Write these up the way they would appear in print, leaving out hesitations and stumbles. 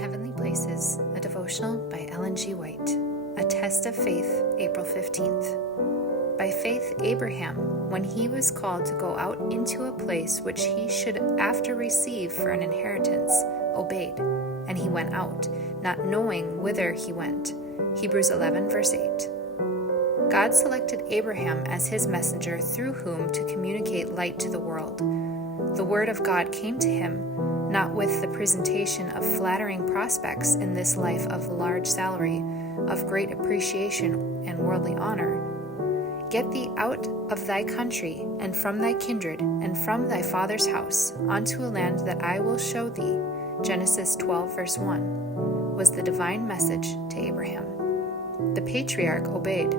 Heavenly Places, a devotional by Ellen G. White. A Test of Faith, April 15th. By faith, Abraham, when he was called to go out into a place which he should after receive for an inheritance, obeyed, and he went out, not knowing whither he went. Hebrews 11, verse 8. God selected Abraham as his messenger through whom to communicate light to the world. The word of God came to him, not with the presentation of flattering prospects in this life of large salary, of great appreciation and worldly honor. Get thee out of thy country, and from thy kindred, and from thy father's house, unto a land that I will show thee. Genesis 12, verse 1, was the divine message to Abraham. The patriarch obeyed.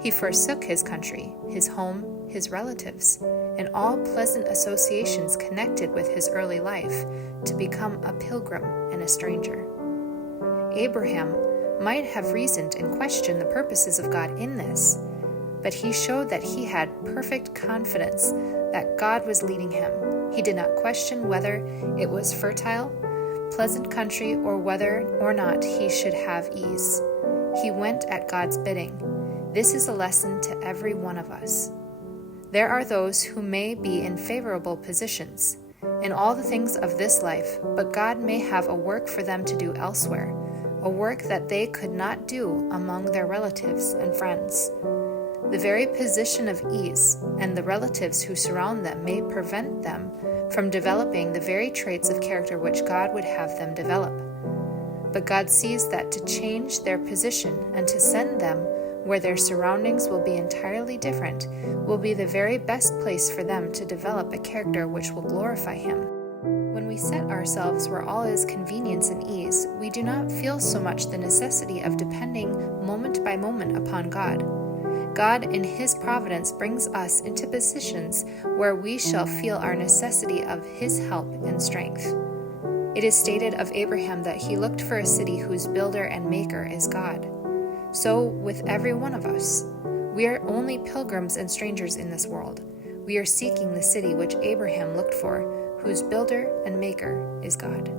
He forsook his country, his home, his relatives, and all pleasant associations connected with his early life, to become a pilgrim and a stranger. Abraham might have reasoned and questioned the purposes of God in this, but he showed that he had perfect confidence that God was leading him. He did not question whether it was fertile, pleasant country, or whether or not he should have ease. He went at God's bidding. This is a lesson to every one of us. There are those who may be in favorable positions in all the things of this life, but God may have a work for them to do elsewhere, a work that they could not do among their relatives and friends. The very position of ease and the relatives who surround them may prevent them from developing the very traits of character which God would have them develop. But God sees that to change their position and to send them where their surroundings will be entirely different, will be the very best place for them to develop a character which will glorify Him. When we set ourselves where all is convenience and ease, we do not feel so much the necessity of depending moment by moment upon God. God in His providence brings us into positions where we shall feel our necessity of His help and strength. It is stated of Abraham that he looked for a city whose builder and maker is God. So with every one of us, we are only pilgrims and strangers in this world. We are seeking the city which Abraham looked for, whose builder and maker is God.